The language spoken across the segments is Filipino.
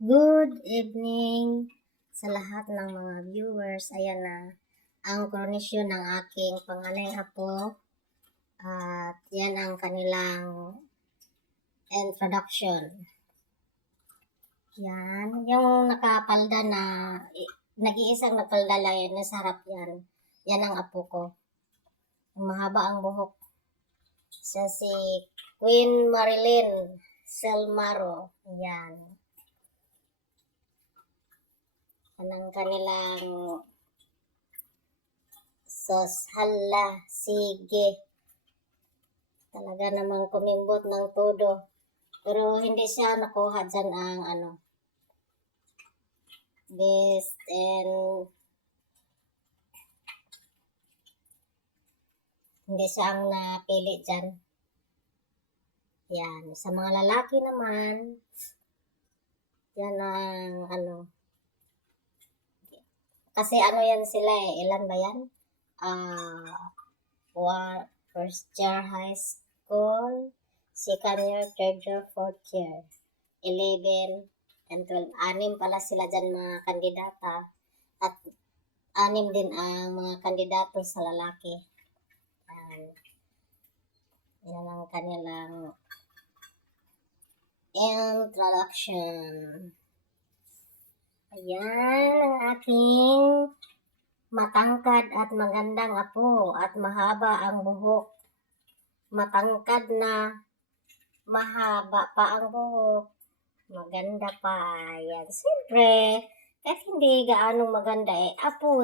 Good evening sa lahat ng mga viewers. Ayan na ang koronisyon ng aking panganay apo. At yan ang kanilang introduction. Yan. Yung nakapalda na, nag-iisang napalda lang yan, nasa harap yan. Yan ang apo ko. Mahaba ang buhok. Siya si Queen Marilyn Selmaro. Yan. Anong kanilang sos, hala, sige. Talaga namang kumimbot ng todo. Pero hindi siya nakuha dyan ang best and hindi siya ang napili dyan. Yan. Sa mga lalaki naman, yan ang kasi yan sila ilan ba yan? First year high school, second year, third year, fourth year, 11 and 12. 6 pala sila dyan mga kandidata. At 6 din ang mga kandidato sa lalaki. Yan ang kanilang introduction. Ayan ang aking matangkad at magandang apo at mahaba ang buhok. Matangkad na, mahaba pa ang buhok. Maganda pa. Yan. Siyempre, kahit hindi gaano maganda apo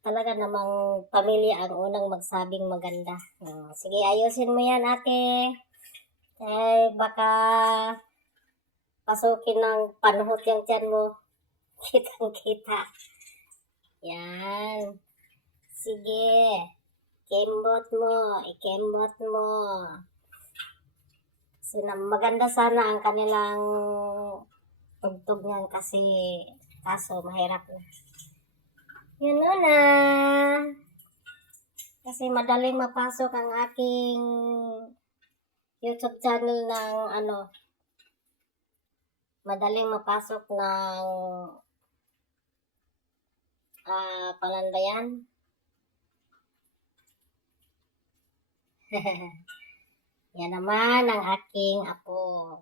talaga namang pamilya ang unang magsabing maganda. Sige, ayusin mo yan, ate. Baka pasukin ng panuhot yung tiyan mo. Kitang-kita. Yan. Sige. Ikembot mo. Maganda sana ang kanilang tugtog niyan kaso mahirap na. Yun na. Kasi madaling mapasok ang aking YouTube channel ng madaling mapasok ng palan ba yan? Yan naman ang aking apo.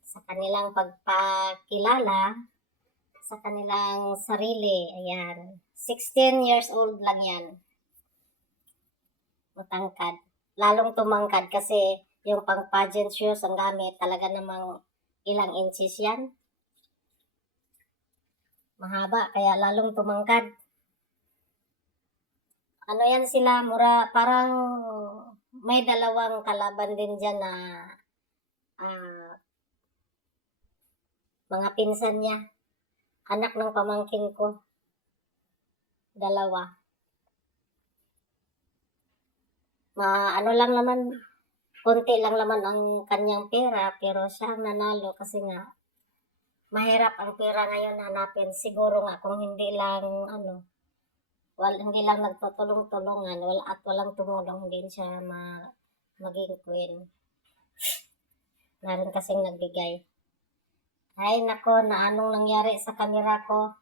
Sa kanilang pagpakilala sa kanilang sarili. Ayan. 16 years old lang yan. Matangkad. Lalong tumangkad kasi yung pang pageant shoes ang gamit talaga namang ilang inches yan. Mahaba, kaya lalong tumangkad. Yan sila, parang may dalawang kalaban din dyan na mga pinsan niya. Anak ng pamangkin ko. 2. Lang naman, konti lang naman ang kanyang pera, pero siya ang nanalo kasi nga, mahirap ang pera ngayon hanapin. Siguro nga kung hindi lang, hindi lang nagtutulong-tulungan, walang tumulong din siya maging queen. Naroon kasing nagbigay. Ay, nako, anong nangyari sa kamera ko?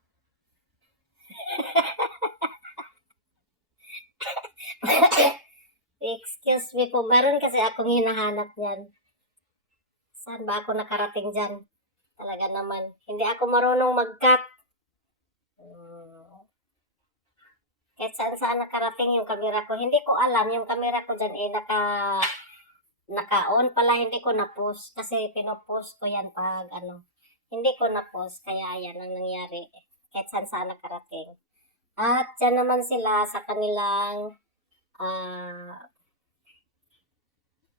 Excuse me po, meron kasi akong hinahanap yan. Saan ba ako nakarating dyan? Talaga naman, hindi ako marunong mag-cut. Kahit saan nakarating yung kamera ko. Hindi ko alam, yung kamera ko dyan naka-on pala, hindi ko na-post. Kasi pinopost ko yan pag hindi ko na-post, kaya yan ang nangyari. Kahit saan nakarating. At dyan naman sila sa kanilang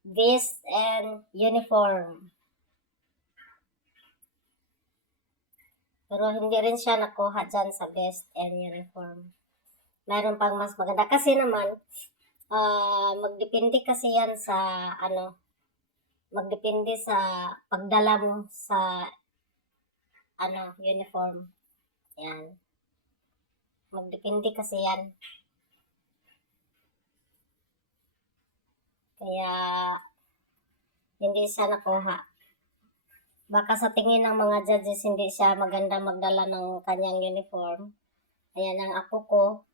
vest and uniform. Pero hindi rin siya nakuha dyan sa vest and uniform. Mayroon pang mas maganda. Kasi naman, magdepende kasi yan sa magdepende sa pagdala mo sa uniform. Yan. Magdepende kasi yan. Kaya hindi siya nakuha. Baka sa tingin ng mga judges hindi siya maganda magdala ng kanyang uniform. Ayan ang apo ko.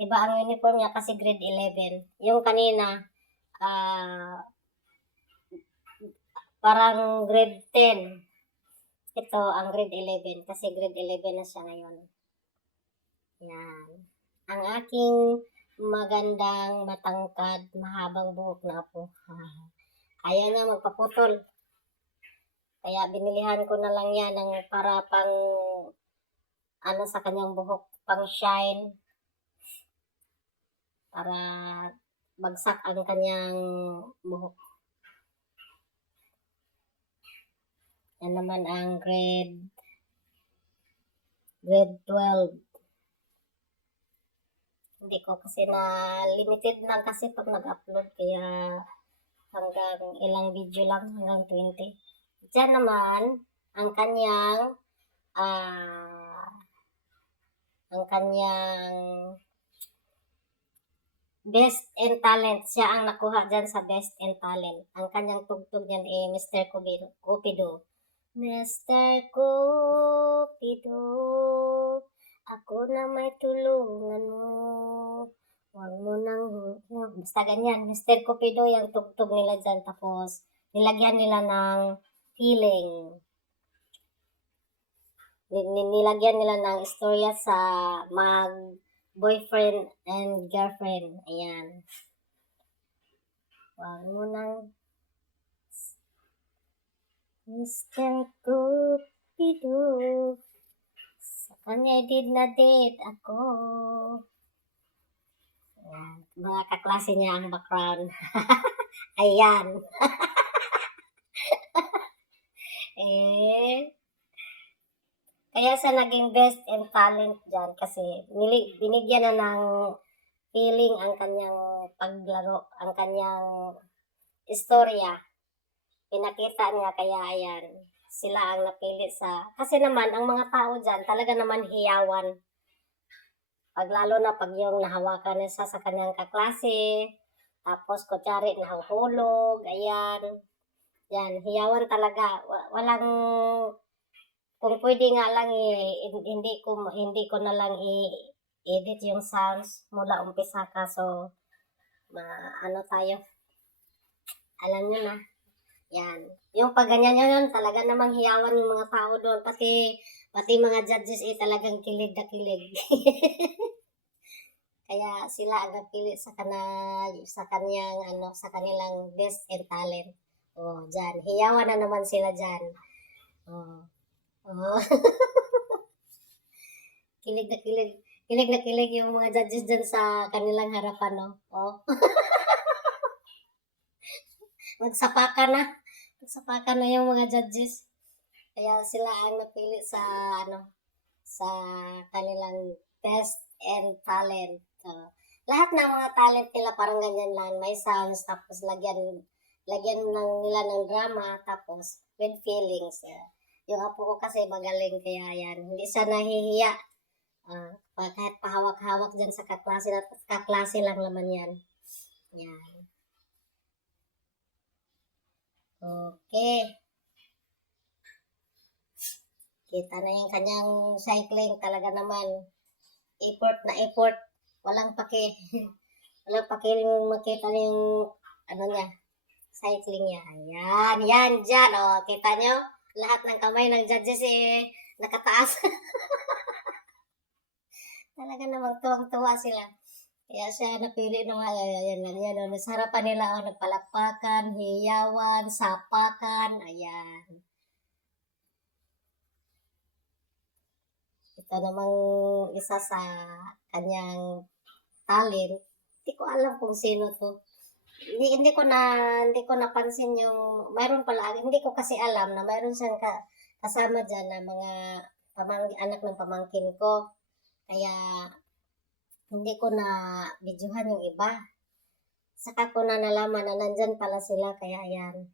Iba ang uniform niya kasi grade 11. Yung kanina, parang grade 10. Ito ang grade 11 kasi grade 11 na siya ngayon. Yan. Ang aking magandang matangkad, mahabang buhok na apo. Ayaw niya magpaputol. Kaya binilihan ko na lang yan ng para pang ano sa kanyang buhok, pang shine. Para bagsak ang kanyang buhok. Yan naman ang grade 12. Hindi ko kasi na limited lang kasi pag nag-upload kaya hanggang ilang video lang, hanggang 20. Diyan naman ang kanyang best in talent. Siya ang nakuha dyan sa best in talent. Ang kanyang tugtog yan Mr. Cupido. Mr. Cupido, ako na may tulungan mo. Huwag mo nang, basta ganyan. Mr. Cupido, yung tugtog nila dyan. Tapos, nilagyan nila ng feeling. Nilagyan nila ng istorya sa boyfriend and girlfriend. Ayan. Huwag mo nang Mr. Cupido, sa kanya did na date ako. Ayan. Mga kaklase niya ang background. Ayan. Kaya sa naging best in talent dyan kasi binigyan na ng feeling ang kanyang paglaro, ang kanyang istorya. Pinakita niya kaya ayan, sila ang napili kasi naman ang mga tao dyan talaga naman hiyawan. Pag lalo na pag yung nahawakan niya sa kanyang kaklase, tapos kutsari nahuhulog, ayan. Yan, hiyawan talaga. Walang, kung pwede nga lang hindi ko na lang i-edit yung sounds mula umpisa kaso ano tayo. Alam niyo na. Yan. Yung pag ganyan yun, talaga namang hiyawan yung mga tao doon. Pati mga judges talagang kilig na kilig. Kaya sila ang napili sa kanyang sa kanilang best in talent. Oh, dyan. Hiyawan na naman sila dyan. Oh. Kilig na kilig. Kilig na kilig yung mga judges dyan sa kanilang harapan, no? Oh. Magsapakan na yung mga judges. Kaya sila ang napili sa sa kanilang best and talent. Lahat ng mga talent nila parang ganyan lang, may sounds tapos lagyan lang nila ng drama tapos with feelings. Yung apo ko kasi magaling kaya yan, hindi siya nahihiya. Kahit pahawak-hawak dyan sa kaklase lang naman yan. Yan. Okay. Kita na yung kanyang cycling. Talaga naman. Effort na effort. Walang pake. Walang pake yung makita na yung niya. Cycling niya. Ayan. Yan. Dyan. O, kita nyo? Lahat ng kamay ng judges nakataas. Talaga namang tuwang-tuwa sila. Kaya siya napili nung ayan, sa harapan nila, nagpalakpakan, hiyawan, sapakan, ayan. Ito namang isa sa kanyang talent. Hindi ko alam kung sino to. Hindi ko napansin yung, mayroon pala, hindi ko kasi alam na mayroon siyang kasama dyan na mga anak ng pamangkin ko. Kaya, hindi ko na videohan yung iba. Saka ko na nalaman na nandyan pala sila, kaya yan.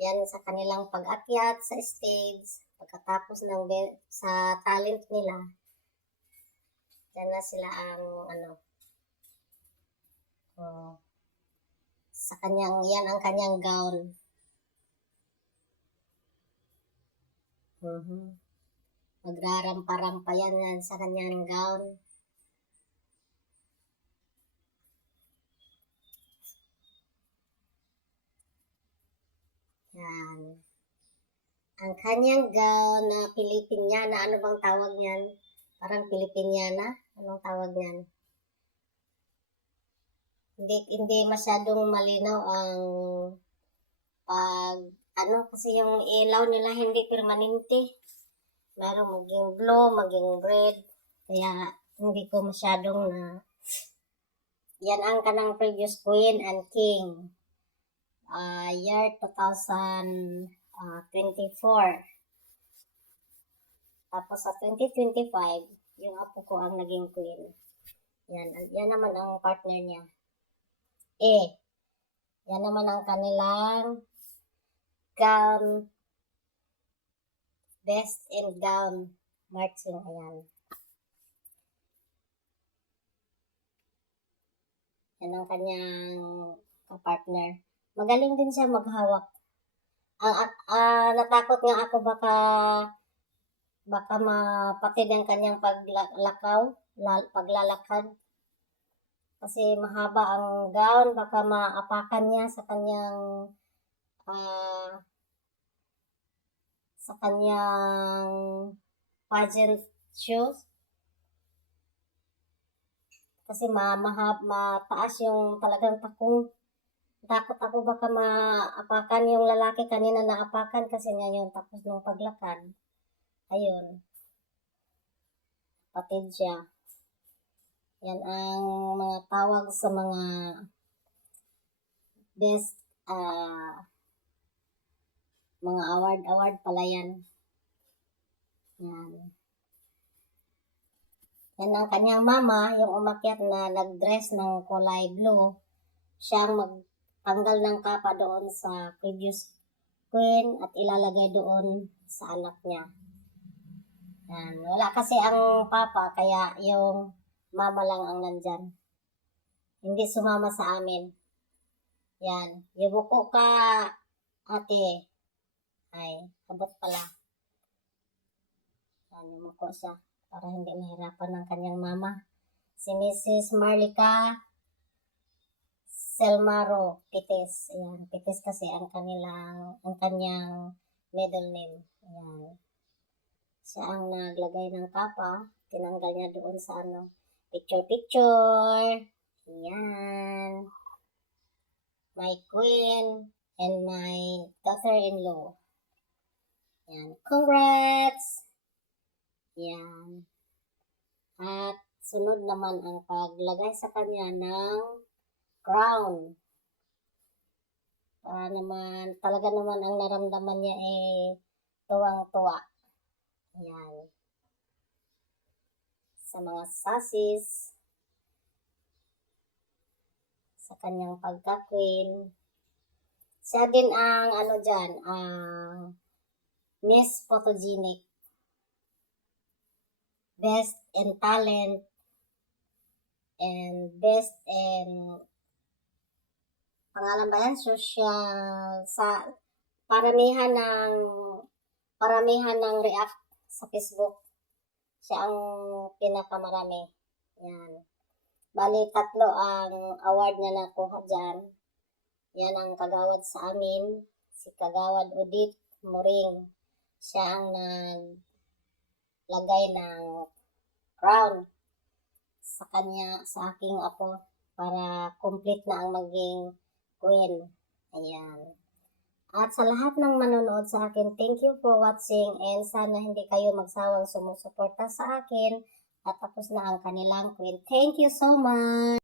Yan sa kanilang pag-akyat sa stage, pagkatapos sa talent nila, yan na sila ang Sa kanyang, yan ang kanyang gown. Magrarampa-rampa yan sa kanyang gown. Yan. Ang kanyang gown na Pilipiniana, ano bang tawag niyan? Parang Pilipiniana? Anong tawag niyan? Hindi masyadong malinaw ang kasi yung ilaw nila hindi permanente. Meron maging blue, maging red. Kaya hindi ko masyadong na. Yan ang kanang previous Queen and King. Year 2024. Tapos sa 2025, yung apo ko ang naging queen. Yan naman ang partner niya. Yan naman ang kanilang gown, best in gown marching. Ayan. Yan ang kanyang kapartner. Magaling din siya maghawak. Natakot nga ako baka mapatid ang kanyang paglalakad. Kasi mahaba ang gown, baka maapakan niya sa kanyang pageant shoes. Kasi mataas yung talagang takong. Takot ako baka maapakan yung lalaki. Kanina naapakan kasi nga yun. Tapos nung paglakad, ayun, patid siya. Yan ang mga tawag sa mga best mga award pala yan. Yan. Yan ang kanyang mama, yung umakyat na nag-dress ng kulay blue. Siya ang magtanggal ng kapa doon sa previous queen at ilalagay doon sa anak niya. Yan. Wala kasi ang papa, kaya yung mama lang ang nandyan. Hindi sumama sa amin. Yan. Yubuko ka, ate. Ay, abot pala. Yan, yumuko siya para hindi mahirapan ng kanyang mama. Si Mrs. Marlica Selmaro Pites. Ayan, Pites kasi ang kanyang middle name. Ayan. Siya ang naglagay ng kapa. Tinanggal niya doon sa picture. Ayan. My queen and my daughter-in-law. Ayan. Congrats! Ayan. At sunod naman ang paglagay sa kanya ng crown. Para naman, talaga naman ang naramdaman niya tuwang-tuwa. Ayan. Sa mga sasis, sa kanyang pagka-queen. Siya din ang Miss Photogenic. Best in talent and best in pangalan ba yan? Social sa paramihan ng react sa Facebook. Siya ang pinakamarami. Yan. Bali, 3 ang award niya nakuha dyan. Yan ang kagawad sa amin. Si Kagawad Odit Moring. Siya ang naglagay ng crown sa aking apo para complete na ang maging queen. Ayan. At sa lahat ng manonood sa akin, thank you for watching and sana hindi kayo magsawang sumusuporta sa akin at tapos na ang kanilang queen. Thank you so much!